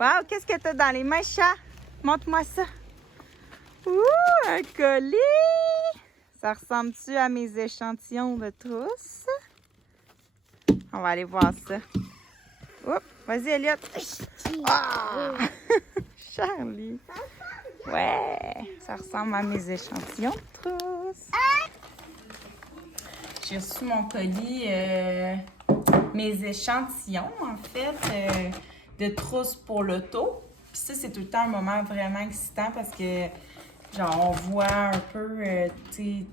Wow, qu'est-ce que t'as dans les mains, chat? Montre-moi ça. Ouh, un colis! Ça ressemble-tu à mes échantillons de trousse? On va aller voir ça. Oups, vas-y, Elliot. Ah! Charlie. Ouais, ça ressemble à mes échantillons de trousse. J'ai reçu mon colis, mes échantillons, en fait, de trousse pour l'auto. Puis ça, c'est tout le temps un moment vraiment excitant parce que, genre, on voit un peu, tu sais,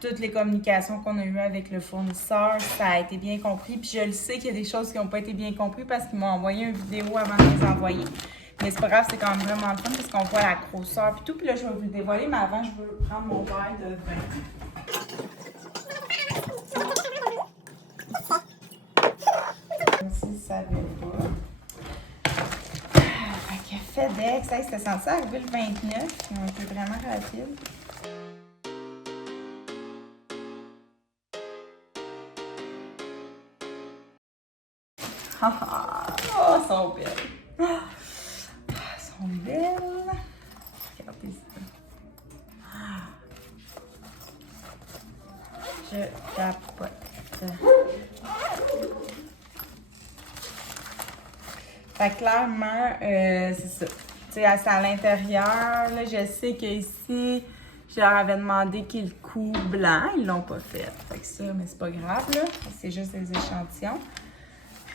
toutes les communications qu'on a eues avec le fournisseur, ça a été bien compris. Puis je le sais qu'il y a des choses qui n'ont pas été bien comprises parce qu'ils m'ont envoyé une vidéo avant de les envoyer. Mais c'est pas grave, c'est quand même vraiment le fun parce qu'on voit la grosseur puis tout. Puis là, je vais vous le dévoiler, mais avant, je veux prendre mon verre de vin. Si vous ne savez pas. Fait que FedEx, c'était censé arriver le 29, ils ont été vraiment rapides. Oh, elles sont belles. Elles sont belles. Regardez ça. Je capote. Fait que clairement, c'est ça. Tu sais, c'est à l'intérieur. Là, je sais qu'ici, je leur avais demandé qu'ils le coup blanc. Ils l'ont pas fait. Fait que ça, mais c'est pas grave, là. C'est juste des échantillons.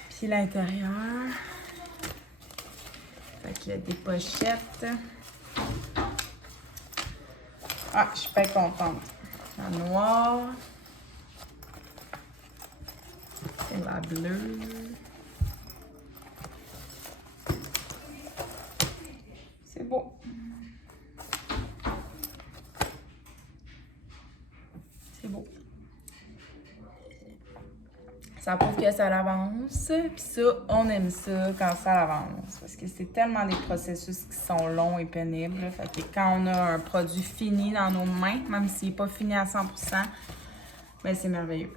Puis l'intérieur. Fait qu'il y a des pochettes. Ah, je suis pas contente. La noire. Et la bleue. C'est beau. C'est beau. Ça prouve que ça avance. Puis ça, on aime ça quand ça avance. Parce que c'est tellement des processus qui sont longs et pénibles. Là. Fait que quand on a un produit fini dans nos mains, même s'il n'est pas fini à 100%, ben c'est merveilleux.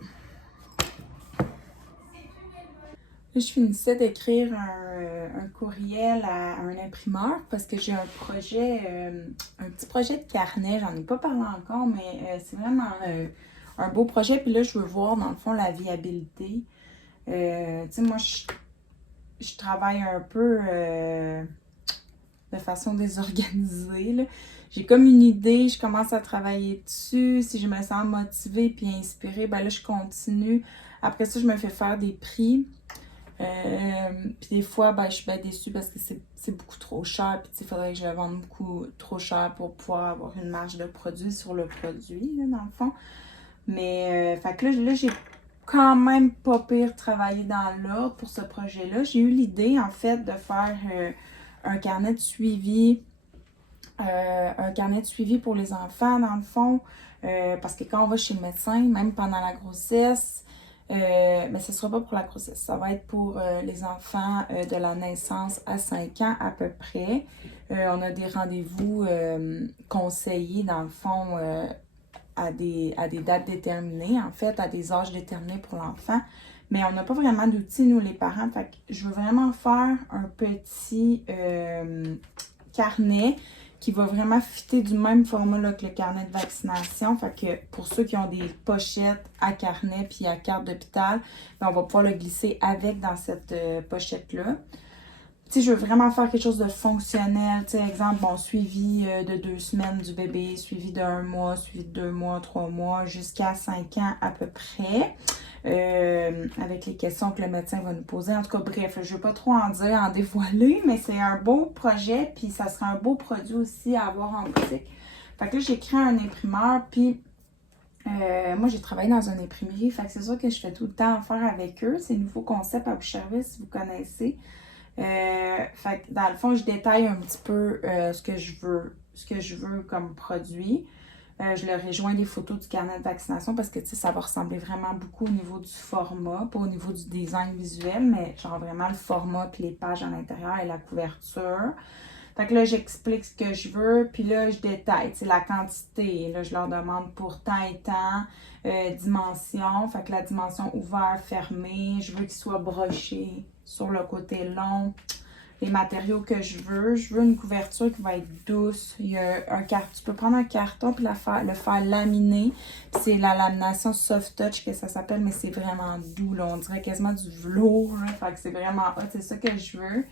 Là, je finissais d'écrire un courriel à un imprimeur parce que j'ai un projet, un petit projet de carnet. J'en ai pas parlé encore, mais c'est vraiment un beau projet. Puis là, je veux voir, dans le fond, la viabilité. Tu sais, moi, je travaille un peu de façon désorganisée, là. J'ai comme une idée, je commence à travailler dessus. Si je me sens motivée puis inspirée, ben là, je continue. Après ça, je me fais faire des prix. Puis des fois, ben, je suis bien déçue parce que c'est beaucoup trop cher. Puis il faudrait que je le vende beaucoup trop cher pour pouvoir avoir une marge de produit sur le produit, là, dans le fond. Mais, fait que là, j'ai quand même pas pire travaillé dans l'ordre pour ce projet-là. J'ai eu l'idée, en fait, de faire un carnet de suivi. Un carnet de suivi pour les enfants, dans le fond. Parce que quand on va chez le médecin, même pendant la grossesse, mais ce ne sera pas pour la grossesse, ça va être pour les enfants de la naissance à 5 ans à peu près. On a des rendez-vous conseillés dans le fond à des dates déterminées, en fait, à des âges déterminés pour l'enfant. Mais on n'a pas vraiment d'outils, nous les parents. Fait que je veux vraiment faire un petit carnet qui va vraiment fitter du même format là, que le carnet de vaccination. Fait que pour ceux qui ont des pochettes à carnet puis à carte d'hôpital, ben on va pouvoir le glisser avec dans cette pochette-là. Tu sais, je veux vraiment faire quelque chose de fonctionnel. Tu sais, exemple, bon, suivi de 2 semaines du bébé, suivi de 1 mois, suivi de 2 mois, 3 mois, jusqu'à 5 ans à peu près. Avec les questions que le médecin va nous poser. En tout cas, bref, je ne veux pas trop en dire, en dévoiler, mais c'est un beau projet, puis ça sera un beau produit aussi à avoir en boutique. Fait que là, j'ai créé un imprimeur, puis moi, j'ai travaillé dans une imprimerie, fait que c'est sûr que je fais tout le temps affaire avec eux. C'est un nouveau concept à Boucherville, si vous connaissez. Fait que dans le fond, je détaille un petit peu ce que je veux comme produit. Je leur ai joint des photos du carnet de vaccination parce que tu sais, ça va ressembler vraiment beaucoup au niveau du format, pas au niveau du design visuel, mais genre vraiment le format, puis les pages à l'intérieur et la couverture. Fait que là, j'explique ce que je veux, puis là, je détaille, tu sais, la quantité. Là, je leur demande pour temps et temps, dimension. Fait que la dimension ouvert, fermé, je veux qu'il soit broché sur le côté long. les matériaux que je veux. Je veux une couverture qui va être douce. Il y a tu peux prendre un carton et le faire laminer. C'est la lamination soft touch que ça s'appelle, mais c'est vraiment doux, là. On dirait quasiment du velours, là. Fait que c'est vraiment hot, c'est ça que je veux.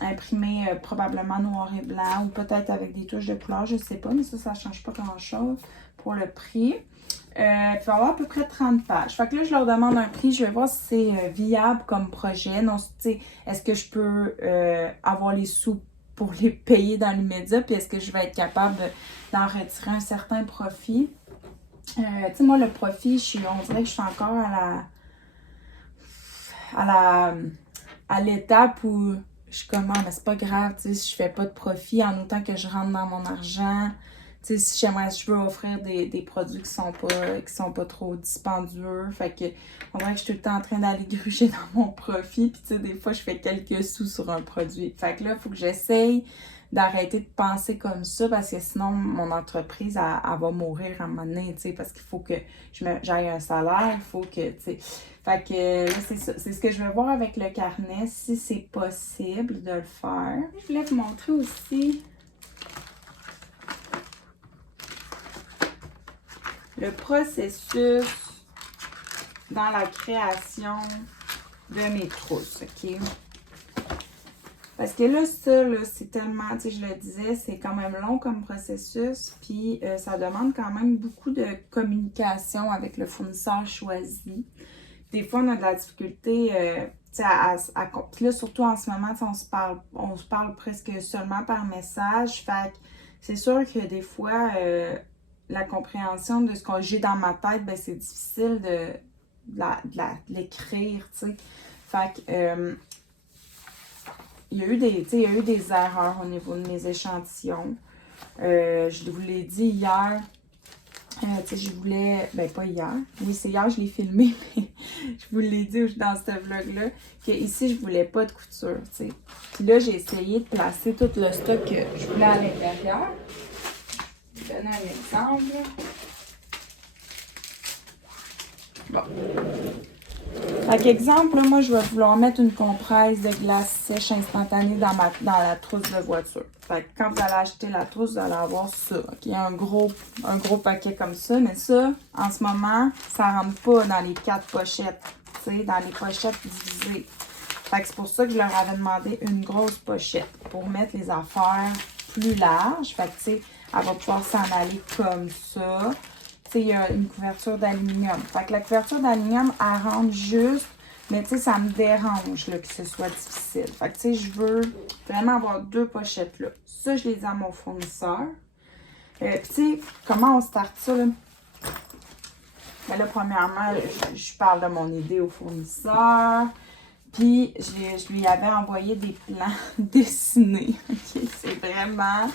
Imprimé probablement noir et blanc ou peut-être avec des touches de couleur, je sais pas, mais ça change pas grand-chose pour le prix. Il va y avoir à peu près 30 pages. Fait que là, je leur demande un prix. Je vais voir si c'est viable comme projet. Non, est-ce que je peux avoir les sous pour les payer dans l'immédiat? Puis est-ce que je vais être capable d'en retirer un certain profit? Tu sais, moi, le profit, on dirait que je suis encore à l'étape où je suis comme, ah, mais c'est pas grave, tu sais, si je fais pas de profit, en autant que je rentre dans mon argent. Tu sais, si je veux offrir des produits qui sont pas trop dispendieux. Fait que, on dirait que je suis tout le temps en train d'aller gruger dans mon profit. Puis, tu sais, des fois, je fais quelques sous sur un produit. Fait que là, il faut que j'essaye d'arrêter de penser comme ça parce que sinon, mon entreprise, elle va mourir à un moment donné, tu sais, parce qu'il faut que j'aille un salaire, il faut que, tu sais. Fait que là, c'est ça. C'est ce que je vais voir avec le carnet, si c'est possible de le faire. Je voulais vous montrer aussi le processus dans la création de mes trousses, OK? Parce que là, ça, là, c'est tellement, tu sais, je le disais, c'est quand même long comme processus, puis ça demande quand même beaucoup de communication avec le fournisseur choisi. Des fois, on a de la difficulté, tu sais, puis là, surtout en ce moment, on se parle presque seulement par message, fait que c'est sûr que des fois, la compréhension de ce que j'ai dans ma tête, ben c'est difficile de l'écrire, tu sais. Fait que, il y a eu des erreurs au niveau de mes échantillons. Je vous l'ai dit hier. Tu sais, je voulais... Ben, pas hier. Oui, c'est hier, je l'ai filmé, mais je vous l'ai dit dans ce vlog-là, qu'ici, je voulais pas de couture, tu sais. Puis là, j'ai essayé de placer tout le stock que je voulais à l'intérieur. Je vais donner un exemple. Bon. Fait qu'exemple, là, moi, je vais vouloir mettre une compresse de glace sèche instantanée dans la trousse de voiture. Fait que quand vous allez acheter la trousse, vous allez avoir ça. OK? Un gros paquet comme ça. Mais ça, en ce moment, ça rentre pas dans les 4 pochettes. Tu sais, dans les pochettes divisées. Fait que c'est pour ça que je leur avais demandé une grosse pochette pour mettre les affaires plus larges. Fait que, tu sais, elle va pouvoir s'en aller comme ça. Il y a une couverture d'aluminium. Fait que la couverture d'aluminium, elle rentre juste, mais tu sais, ça me dérange là, que ce soit difficile. Fait que tu sais, je veux vraiment avoir 2 pochettes là. Ça, je les dis à mon fournisseur. Puis tu sais, comment on start ça là? Ben là, premièrement, je parle de mon idée au fournisseur. Puis, je lui avais envoyé des plans dessinés. Okay? C'est vraiment...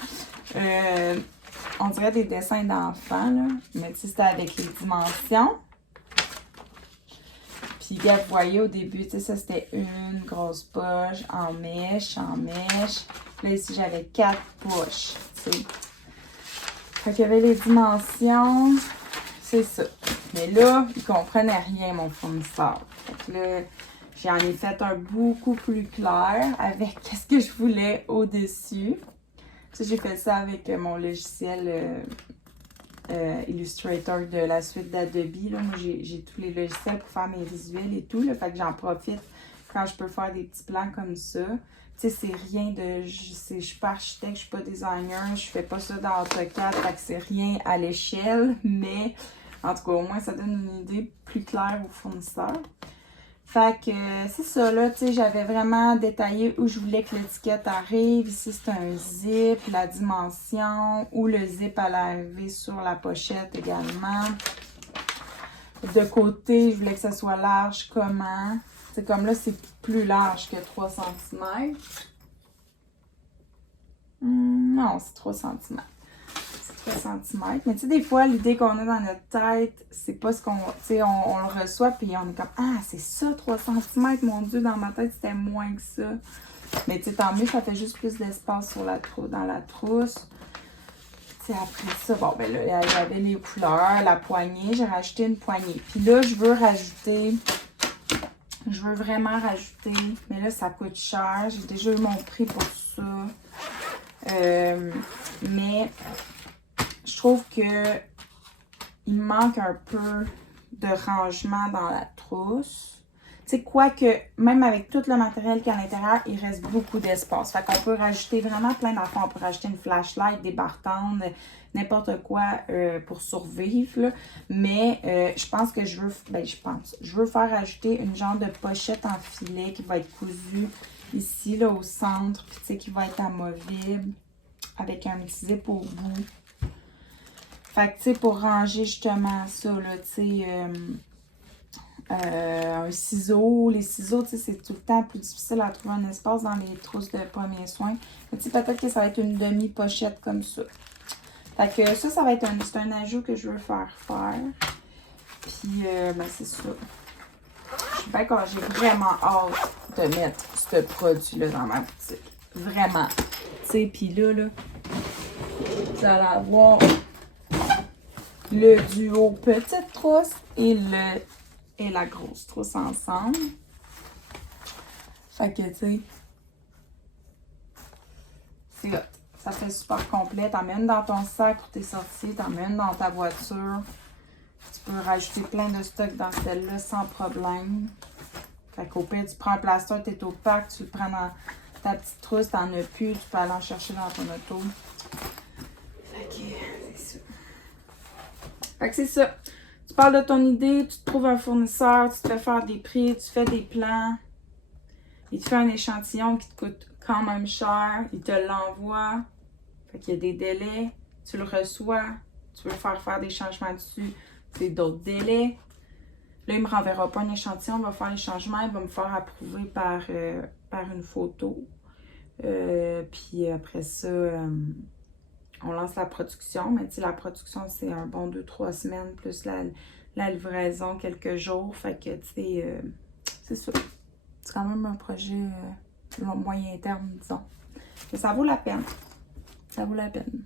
on dirait des dessins d'enfants, là. Mais tu sais, c'était avec les dimensions. Puis, vous voyez au début, tu sais, ça, c'était une grosse poche en mèche. Là, ici, j'avais 4 poches, tu sais. Fait qu'il y avait les dimensions. C'est ça. Mais là, ils comprenaient rien, mon fournisseur. Fait que là, j'en ai fait un beaucoup plus clair avec qu'est-ce que je voulais au-dessus. J'ai fait ça avec mon logiciel Illustrator de la suite d'Adobe. Moi, j'ai tous les logiciels pour faire mes visuels et tout. Là, fait que j'en profite quand je peux faire des petits plans comme ça. Tu sais, c'est rien de... Je suis pas architecte, je suis pas designer, je fais pas ça dans AutoCAD, fait que c'est rien à l'échelle. Mais, en tout cas, au moins, ça donne une idée plus claire aux fournisseurs. Fait que c'est ça, là, tu sais, j'avais vraiment détaillé où je voulais que l'étiquette arrive. Ici, c'est un zip, la dimension, où le zip allait arriver sur la pochette également. De côté, je voulais que ça soit large, comment. C'est comme là, c'est plus large que 3 cm. Non, c'est 3 cm. 3 cm. Mais tu sais, des fois, l'idée qu'on a dans notre tête, c'est pas ce qu'on... Tu sais, on le reçoit, puis on est comme, ah, c'est ça, 3 cm, mon Dieu, dans ma tête, c'était moins que ça. Mais tu sais, tant mieux, ça fait juste plus d'espace dans la trousse. Tu sais, après ça, bon, ben là, il y avait les couleurs, la poignée, j'ai rajouté une poignée. Puis là, je veux rajouter Je veux vraiment rajouter, mais là, ça coûte cher. J'ai déjà eu mon prix pour ça. Mais je trouve que il me manque un peu de rangement dans la trousse. Tu sais, quoique, même avec tout le matériel qu'il y a à l'intérieur, il reste beaucoup d'espace. Fait qu'on peut rajouter vraiment plein d'affaires. On peut rajouter une flashlight, des bartendes, n'importe quoi pour survivre. Là. Mais je pense que je veux faire rajouter une genre de pochette en filet qui va être cousue ici, là, au centre. Puis, tu sais, qui va être amovible avec un petit zip au bout. Fait que, tu sais, pour ranger justement ça, là, tu sais... un ciseau. Les ciseaux, tu sais, c'est tout le temps plus difficile à trouver un espace dans les trousses de premiers soins. Tu sais, peut-être que ça va être une demi-pochette comme ça. Fait que ça va être un ajout que je veux faire. Puis, ben, c'est ça. Je suis bien quand j'ai vraiment hâte de mettre ce produit-là dans ma boutique. Vraiment. Tu sais, puis là, vous allez avoir le duo petite trousse et la grosse trousse ensemble. Fait que, tu sais, c'est hot. Ça fait super complet. T'en mets une dans ton sac où t'es sorti, t'en mets une dans ta voiture. Tu peux rajouter plein de stock dans celle-là sans problème. Fait qu'au pire, tu prends un plaster, t'es au parc, tu le prends dans ta petite trousse, t'en as plus, tu peux aller en chercher dans ton auto. Fait que, c'est ça. Fait que c'est ça. Tu parles de ton idée, tu te trouves un fournisseur, tu te fais faire des prix, tu fais des plans. Il te fait un échantillon qui te coûte quand même cher. Il te l'envoie. Fait qu'il y a des délais. Tu le reçois. Tu veux faire des changements dessus. C'est d'autres délais. Là, il ne me renverra pas un échantillon. Il va faire les changements. Il va me faire approuver par une photo. Puis après ça, on lance la production. Mais tu sais, la production, c'est un bon 2-3 semaines plus la livraison quelques jours. Fait que, tu sais, c'est ça. C'est quand même un projet moyen terme, disons. Mais ça vaut la peine. Ça vaut la peine.